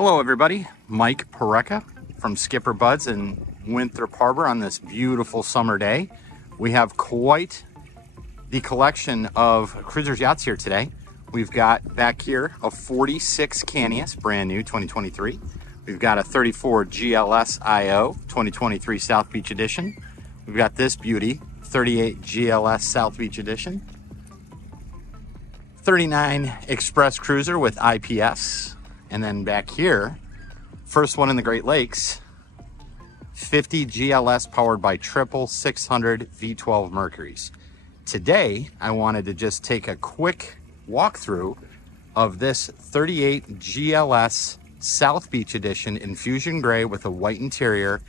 Hello everybody, Mike Pareca from SkipperBud's in Winthrop Harbor on this beautiful summer day. We have quite the collection of Cruisers Yachts here today. We've got back here a 46 Canius, brand new 2023. We've got a 34 GLS IO 2023 South Beach Edition. We've got this beauty, 38 GLS South Beach Edition. 39 Express Cruiser with IPS. And then back here, first one in the Great Lakes, 50 GLS powered by 600 V12 Mercuries. Today, I wanted to just take a quick walkthrough of this 38 GLS South Beach Edition Infusion Gray with a white interior,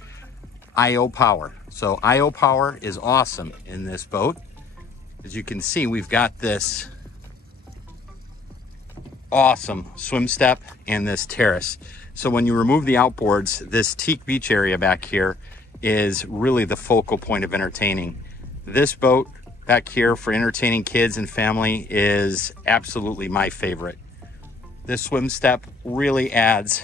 IO power. So IO power is awesome in this boat. As you can see, we've got this awesome swim step and this terrace. So when you remove the outboards, this teak beach area back here is really the focal point of entertaining. This boat back here for entertaining kids and family is absolutely my favorite. This swim step really adds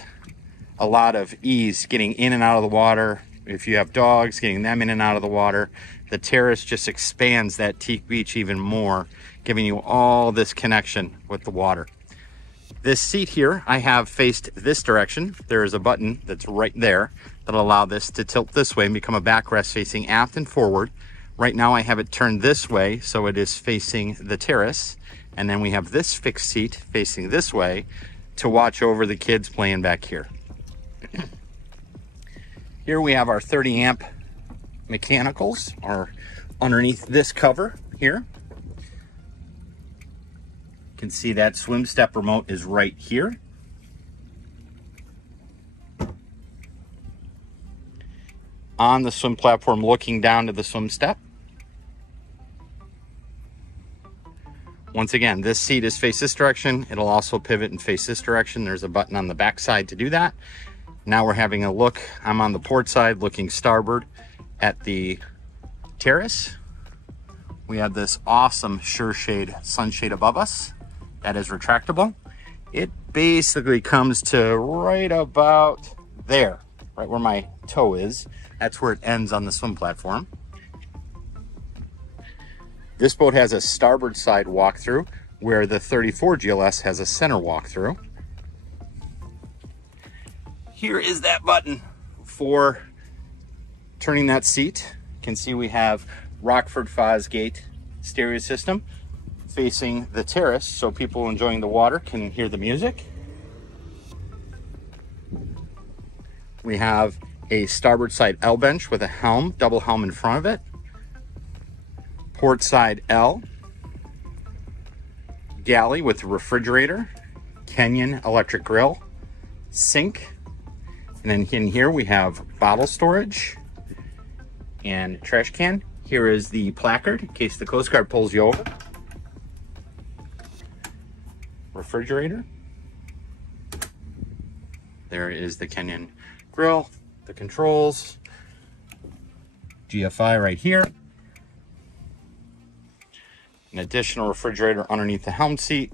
a lot of ease getting in and out of the water. If you have dogs, getting them in and out of the water. The terrace just expands that teak beach even more, giving you all this connection with the water. This seat here, I have faced this direction. There is a button that's right there that'll allow this to tilt this way and become a backrest facing aft and forward. Right now I have it turned this way, so it is facing the terrace. And then we have this fixed seat facing this way to watch over the kids playing back here. Here we have our 30 amp mechanicals are underneath this cover here. You can see that swim step remote is right here. On the swim platform, looking down to the swim step. Once again, this seat is face this direction. It'll also pivot and face this direction. There's a button on the back side to do that. Now we're having a look. I'm on the port side looking starboard at the terrace. We have this awesome Sure Shade sunshade above us. That is retractable. It basically comes to right about there, right where my toe is. That's where it ends on the swim platform. This boat has a starboard side walkthrough where the 34 GLS has a center walkthrough. Here is that button for turning that seat. You can see we have Rockford Fosgate stereo system facing the terrace, so people enjoying the water can hear the music. We have a starboard side L bench with a helm, double helm in front of it. Port side L. Galley with refrigerator. Kenyon electric grill. Sink. And then in here we have bottle storage and trash can. Here is the placard in case the Coast Guard pulls you over. Refrigerator. There is the Kenyon grill, the controls, GFI right here. An additional refrigerator underneath the helm seat.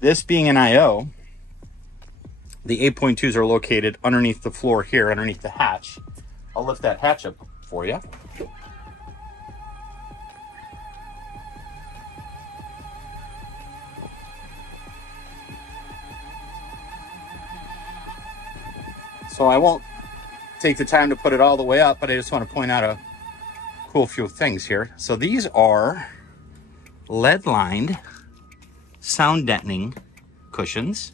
This being an IO, the 8.2s are located underneath the floor here, underneath the hatch. I'll lift that hatch up for you. So I won't take the time to put it all the way up, but I just want to point out a cool few things here. So these are lead-lined sound deadening cushions.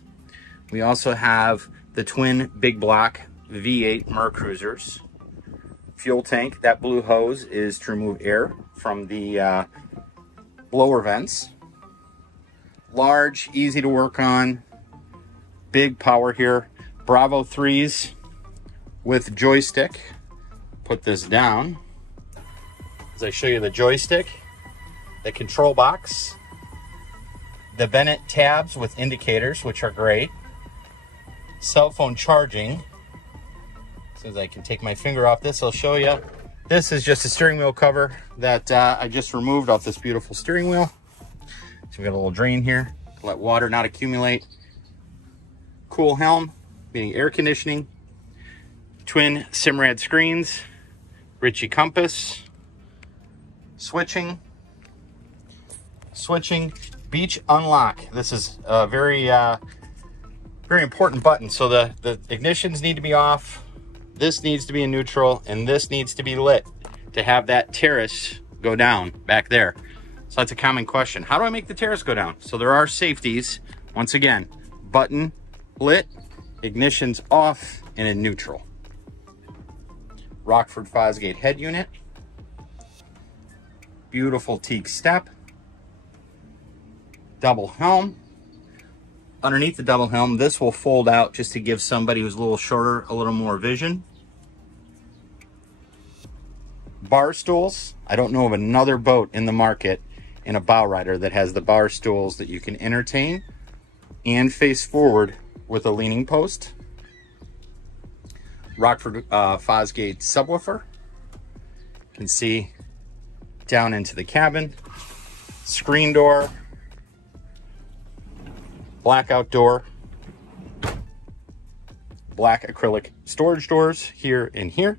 We also have the twin big block V8 Mercruisers. Fuel tank, that blue hose is to remove air from the blower vents. Large, easy to work on, big power here. Bravo 3s with joystick. Put this down. As I show you the joystick, the control box, the Bennett tabs with indicators, which are great. Cell phone charging. As soon as I can take my finger off this, I'll show you. This is just a steering wheel cover that I just removed off this beautiful steering wheel. So we got a little drain here, let water not accumulate cool helm, meaning air conditioning, twin Simrad screens, Ritchie compass, switching, beach unlock. This is a very important button. So the ignitions need to be off, this needs to be in neutral, and this needs to be lit to have that terrace go down back there. So that's a common question. How do I make the terrace go down? So there are safeties. Once again, button lit, ignitions off, and in neutral. Rockford Fosgate head unit. Beautiful teak step. Double helm. Underneath the double helm, this will fold out just to give somebody who's a little shorter a little more vision. Bar stools. I don't know of another boat in the market in a bow rider that has the bar stools that you can entertain and face forward with a leaning post. Rockford Fosgate subwoofer. You can see down into the cabin. Screen door. Blackout door. Black acrylic storage doors here and here.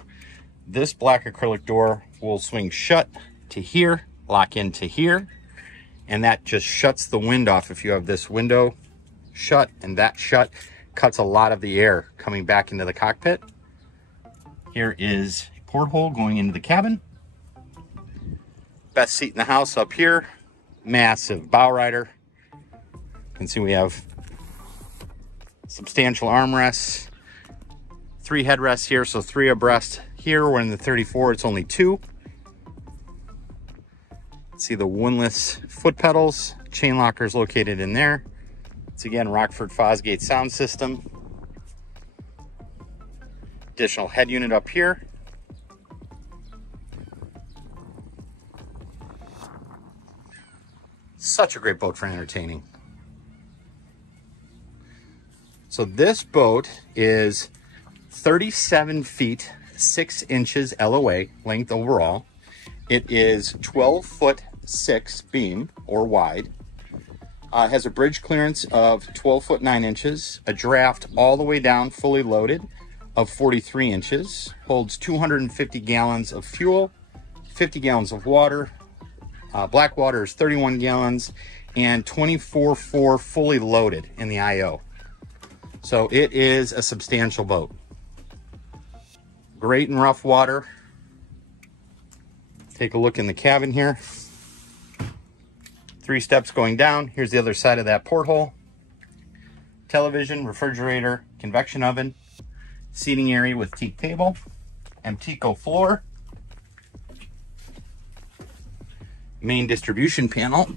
This black acrylic door will swing shut to here, lock into here, and that just shuts the wind off. If you have this window shut and that shut, cuts a lot of the air coming back into the cockpit. Here is a porthole going into the cabin. Best seat in the house up here. Massive bow rider. You can see we have substantial armrests. 3 headrests here, so 3 abreast here. When the 34, it's only 2. See the windlass foot pedals. Chain lockers located in there. It's again Rockford Fosgate sound system. Additional head unit up here. Such a great boat for entertaining. So this boat is 37 feet 6 inches LOA length overall. It is 12 foot 6 beam or wide. Has a bridge clearance of 12 foot 9 inches, a draft all the way down fully loaded of 43 inches, holds 250 gallons of fuel, 50 gallons of water. Black water is 31 gallons and 24.4 fully loaded in the IO. So it is a substantial boat. Great in rough water. Take a look in the cabin here. 3 steps going down. Here's the other side of that porthole. Television, refrigerator, convection oven, seating area with teak table, Emtico floor. Main distribution panel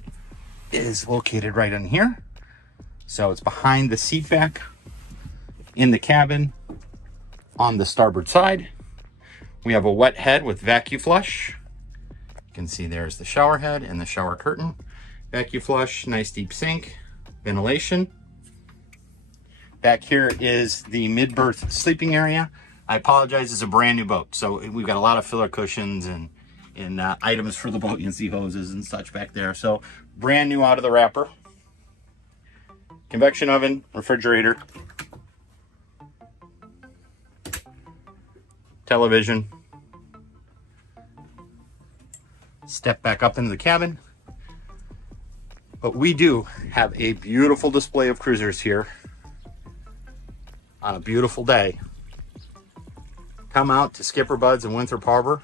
is located right in here. So it's behind the seat back in the cabin on the starboard side. We have a wet head with vacuum flush. You can see there's the shower head and the shower curtain. Vacuum flush, nice deep sink, ventilation. Back here is the mid-berth sleeping area. I apologize, it's a brand new boat. So we've got a lot of filler cushions and items for the boat. You can see hoses and such back there. So brand new out of the wrapper. Convection oven, refrigerator, television. Step back up into the cabin. But we do have a beautiful display of cruisers here on a beautiful day. Come out to SkipperBud's in Winthrop Harbor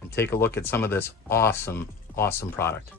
and take a look at some of this awesome, awesome product.